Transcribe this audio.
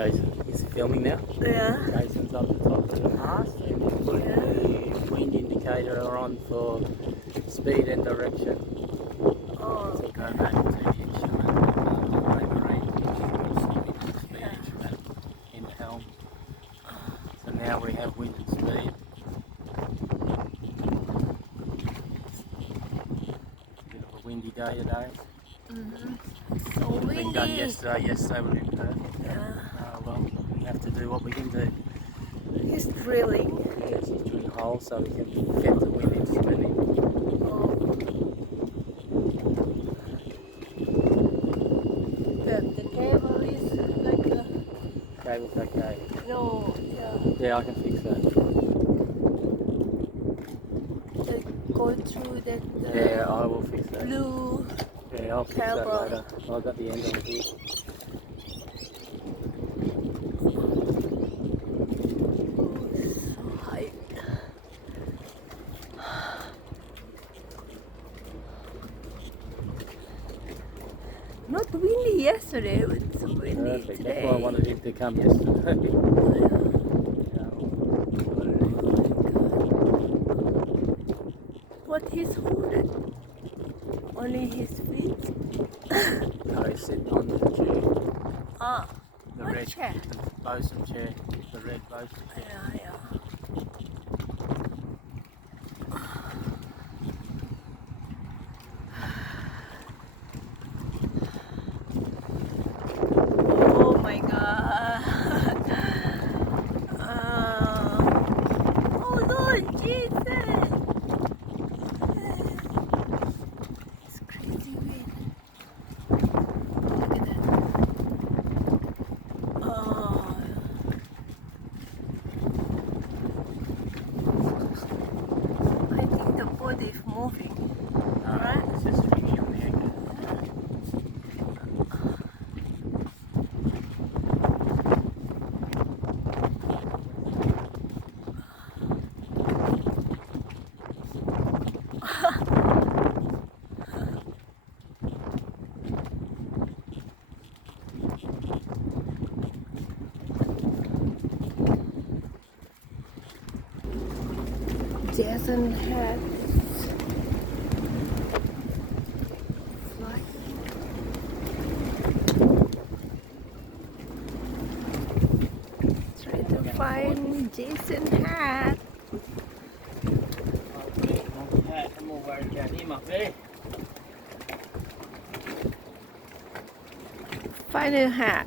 Jason is filming now. Yeah. Jason's up the top of the mast and we've put the wind indicator on for speed and direction. Oh, So go back to the instrument, marine speed instrument in the helm. So now we have wind and speed. Bit of a windy day today. so Been done windy. yesterday. Yesterday would have been perfect. Yeah. Well, we have to do what we can do. He's drilling. Yes, he's drilling holes so we can get the wind instrument in. The cable is like a... Cable's okay. No, yeah. Yeah, I can fix that. Go through that Yeah, I will fix that. blue Yeah, I'll fix that cable. later. I've got the end on here. So high. Not windy yesterday, it's windy Perfect. today. That's why I wanted him to come yesterday. What he's holding? Only his feet? No, he's sitting on the chair. Ah, The what red chair? The bosun chair. The red bosun chair. Yeah. Oh my god. Oh no, Jesus. It's crazy wind. Look at that. Oh. I think the boat is moving. Right? It's just swinging on the anchor. Jason had flight. Try to find Jason hat. I'm more worried about him up there. Find a hat.